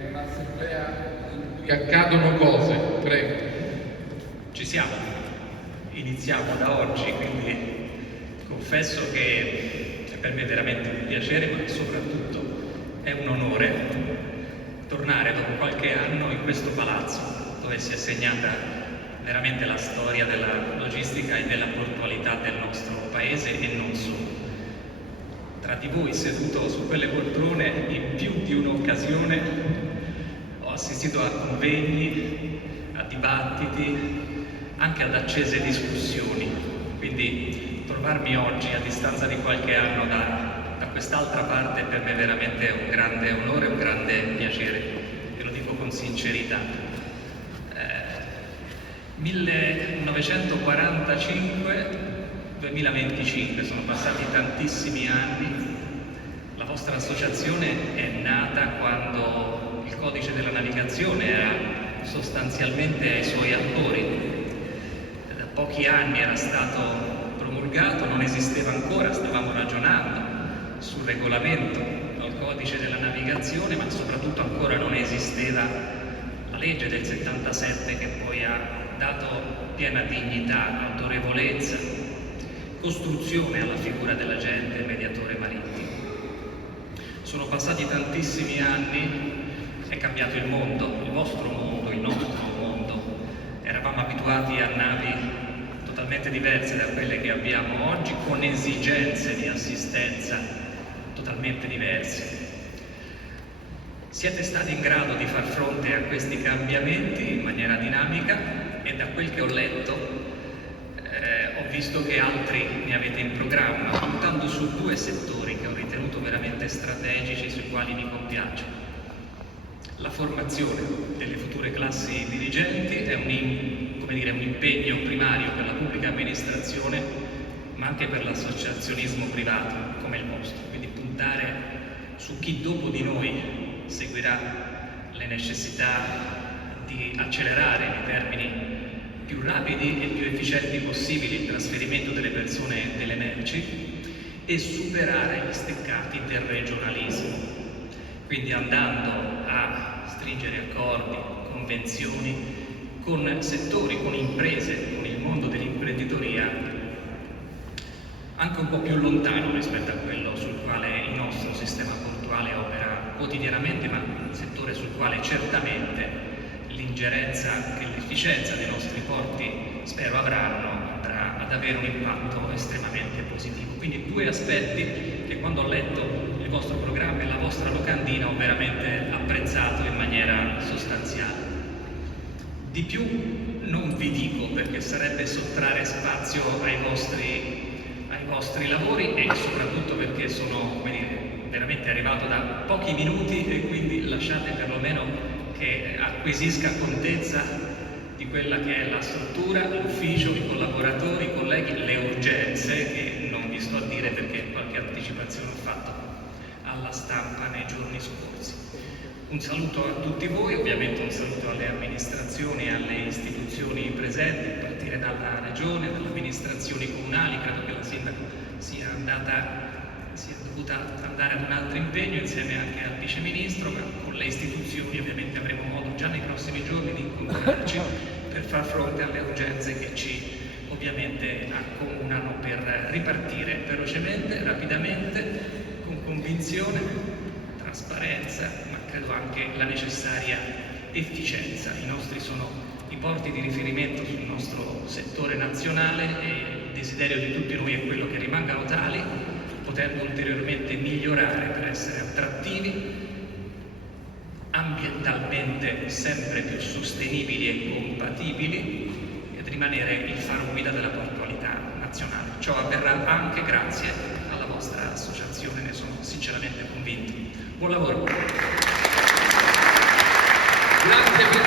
è un'assemblea in cui accadono cose. Prego. Ci siamo, iniziamo da oggi, quindi confesso che è per me veramente un piacere, ma soprattutto è un onore tornare dopo qualche anno in questo palazzo, dove si è segnata veramente la storia della logistica e della portualità del nostro paese e non solo. Tra di voi, seduto su quelle poltrone, in più di un'occasione ho assistito a convegni, a dibattiti, anche ad accese discussioni. Quindi trovarmi oggi, a distanza di qualche anno, da quest'altra parte, per me è veramente un grande onore, un grande piacere, e lo dico con sincerità. 1945-2025, sono passati tantissimi anni. La vostra associazione è nata quando il codice della navigazione era sostanzialmente ai suoi albori. Da pochi anni era stato promulgato, non esisteva ancora, stavamo ragionando sul regolamento del codice della navigazione, ma soprattutto ancora non esisteva la legge del 77 che poi ha dato piena dignità, autorevolezza, costruzione alla figura dell'agente mediatore marittimo. Sono passati tantissimi anni, è cambiato il mondo, il vostro mondo, il nostro mondo. Eravamo abituati a navi totalmente diverse da quelle che abbiamo oggi, con esigenze di assistenza totalmente diverse. Siete stati in grado di far fronte a questi cambiamenti in maniera dinamica, e da quel che ho letto ho visto che altri ne avete in programma, puntando su due settori che ho ritenuto veramente strategici, sui quali mi compiaccio. La formazione delle future classi dirigenti è un impegno primario per la pubblica amministrazione, ma anche per l'associazionismo privato come il vostro, quindi puntare su chi dopo di noi seguirà le necessità di accelerare nei termini più rapidi e più efficienti possibili il trasferimento delle persone e delle merci e superare gli steccati del regionalismo, quindi andando a stringere accordi, convenzioni con settori, con imprese, con il mondo dell'imprenditoria anche un po' più lontano rispetto a quello sul quale il nostro sistema portuale opera quotidianamente, ma un settore sul quale certamente l'ingerenza e l'efficienza dei nostri porti, spero, andrà ad avere un impatto estremamente positivo. Quindi due aspetti che, quando ho letto il vostro programma e la vostra locandina, ho veramente apprezzato in maniera sostanziale. Di più non vi dico, perché sarebbe sottrarre spazio ai vostri lavori, e soprattutto perché sono, veramente arrivato da pochi minuti, e quindi lasciate perlomeno che acquisisca contezza di quella che è la struttura, l'ufficio, i collaboratori, i colleghi, le urgenze, che non vi sto a dire perché qualche anticipazione ho fatto alla stampa nei giorni scorsi. Un saluto a tutti voi, ovviamente un saluto alle amministrazioni e alle istituzioni presenti, a partire dalla regione, dalle amministrazioni comunali. Credo che la sindaco sia dovuta andare ad un altro impegno insieme anche al viceministro, ma con le istituzioni ovviamente avremo modo già nei prossimi giorni di incontrarci per far fronte alle urgenze che ci ovviamente accomunano, per ripartire velocemente, rapidamente, con convinzione, trasparenza, ma credo anche la necessaria efficienza. I nostri sono i porti di riferimento sul nostro settore nazionale, e il desiderio di tutti noi è quello che rimangano tali, potendo ulteriormente migliorare per essere attrattivi, ambientalmente sempre più sostenibili e compatibili, ed rimanere il faro guida della portualità nazionale. Ciò avverrà anche grazie alla vostra associazione, ne sono sinceramente convinto. Buon lavoro! Grazie per